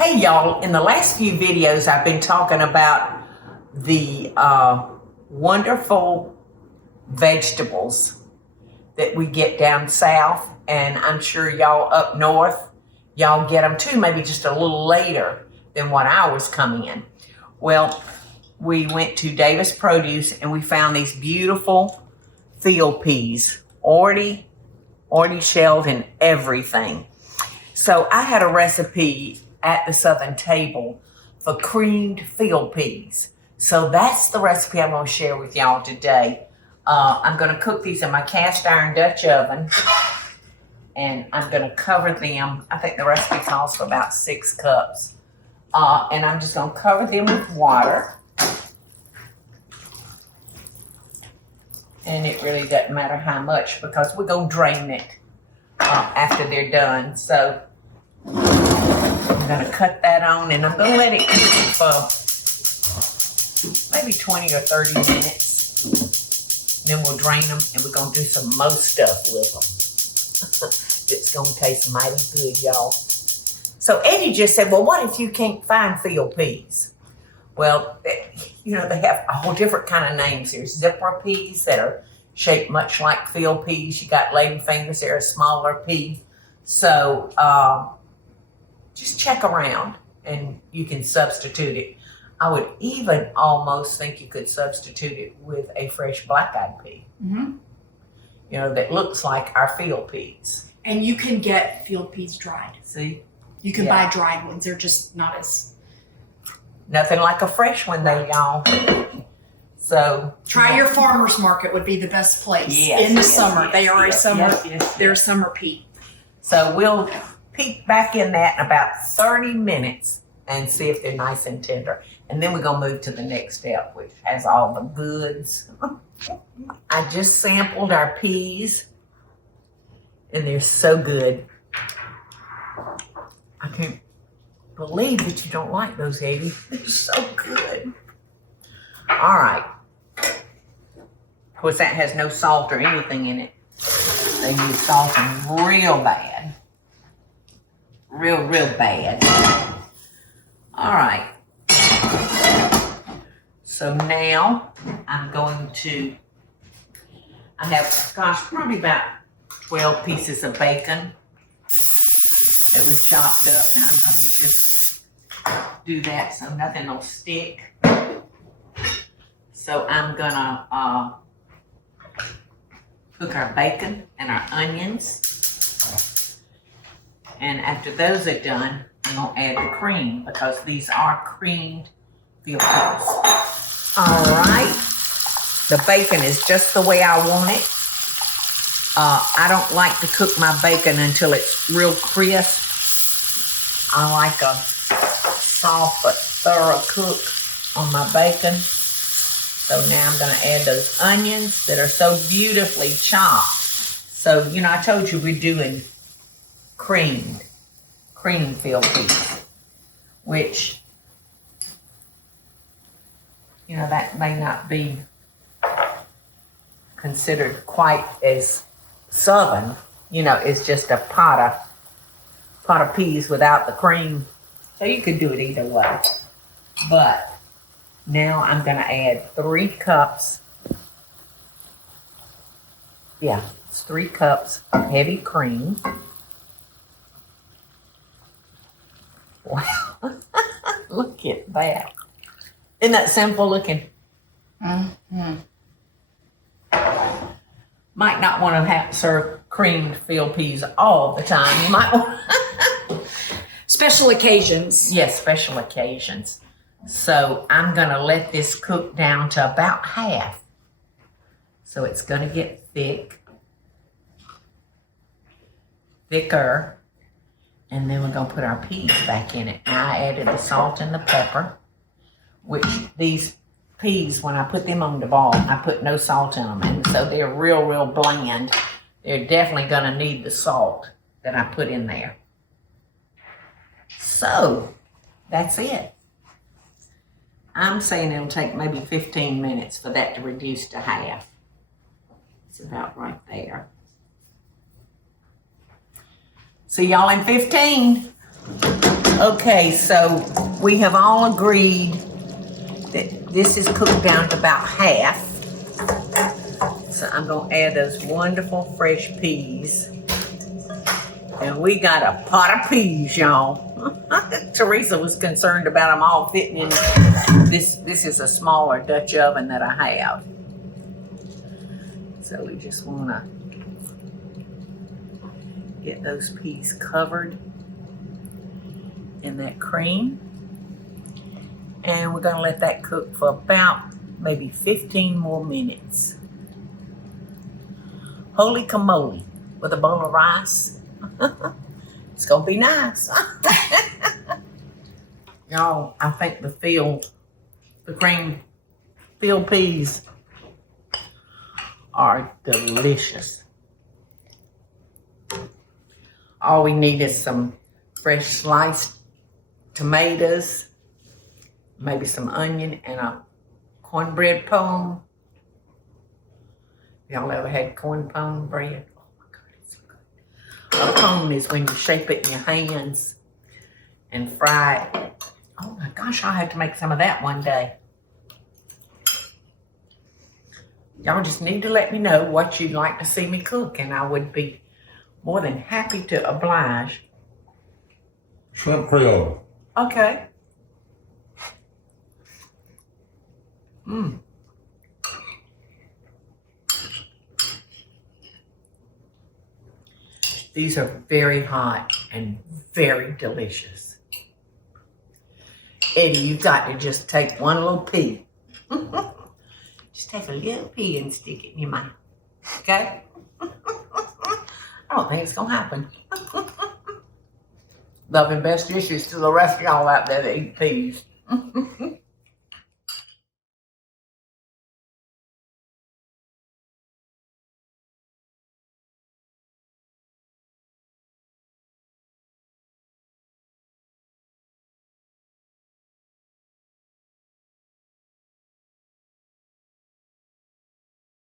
Hey y'all, in the last few videos I've been talking about the wonderful vegetables that we get down south, and I'm sure y'all up north, y'all get them too, maybe just a little later than what I was coming in. Well, we went to Davis Produce and we found these beautiful field peas, already shelled and everything. So I had a recipe at the Southern Table for creamed field peas. So that's the recipe I'm going to share with y'all today. I'm going to cook these in my cast iron Dutch oven, and I'm going to cover them. I think the recipe calls for about 6 cups. And I'm just going to cover them with water. And it really doesn't matter how much because we're going to drain it after they're done. So I'm going to cut that on, and I'm going to let it cook for maybe 20 or 30 minutes. And then we'll drain them, and we're going to do some more stuff with them. It's going to taste mighty good, y'all. So Eddie just said, well, what if you can't find field peas? Well, you know, they have all different kind of names. There's zipper peas that are shaped much like field peas. You got ladyfingers, they're a smaller pea. So just check around and you can substitute it. I would even almost think you could substitute it with a fresh black-eyed pea. Mm-hmm. You know, that looks like our field peas. And you can get field peas dried. See? You can buy dried ones. They're just not as... Nothing like a fresh one though, y'all. So try your farmer's market would be the best place in the summer. They are a summer. They're a summer pea. So we'll peek back in that in about 30 minutes and see if they're nice and tender. And then we're gonna move to the next step, which has all the goods. I just sampled our peas, and they're so good. I can't believe that you don't like those, Eddie. They're so good. All right. Of course, that has no salt or anything in it. They need salt real bad. Real bad. All right. So now I'm going to, I have, gosh, probably about 12 pieces of bacon that was chopped up, and I'm going to just do that so nothing will stick. So I'm going to cook our bacon and our onions. And after those are done, I'm going to add the cream because these are creamed field peas. All right. The bacon is just the way I want it. I don't like to cook my bacon until it's real crisp. I like a soft but thorough cook on my bacon. So now I'm going to add those onions that are so beautifully chopped. So, you know, I told you we're doing creamed field peas, which, you know, that may not be considered quite as Southern. You know, it's just a pot of peas without the cream. So you could do it either way. But now I'm going to add 3 cups. Yeah, it's 3 cups of heavy cream. Wow. Look at that. Isn't that simple looking? Mm-hmm. Might not want to serve creamed field peas all the time. You might want special occasions. Yes, special occasions. So I'm going to let this cook down to about half. So it's going to get thicker. And then we're going to put our peas back in it. Now I added the salt and the pepper, which these peas, when I put them on the ball, I put no salt in them. And so they're real bland. They're definitely going to need the salt that I put in there. So that's it. I'm saying it'll take maybe 15 minutes for that to reduce to half. It's about right there. See y'all in 15. Okay, so we have all agreed that this is cooked down to about half. So I'm gonna add those wonderful fresh peas. And we got a pot of peas, y'all. Teresa was concerned about them all fitting in this. This is a smaller Dutch oven that I have. So we just wanna get those peas covered in that cream. And we're gonna let that cook for about maybe 15 more minutes. Holy camolie, with a bowl of rice. It's gonna be nice. Y'all, I think the cream filled peas are delicious. All we need is some fresh sliced tomatoes, maybe some onion, and a cornbread pone. Y'all ever had corn pone bread? Oh my God, it's so good. A pone is when you shape it in your hands and fry it. Oh my gosh, I'll have to make some of that one day. Y'all just need to let me know what you'd like to see me cook, and I would be more than happy to oblige. Shrimp Creole. Okay. Mmm. These are very hot and very delicious. Eddie, you've got to just take one little pea. Just take a little pea and stick it in your mouth. Okay? I don't think it's going to happen. Love and best wishes to the rest of y'all out there that eat peas.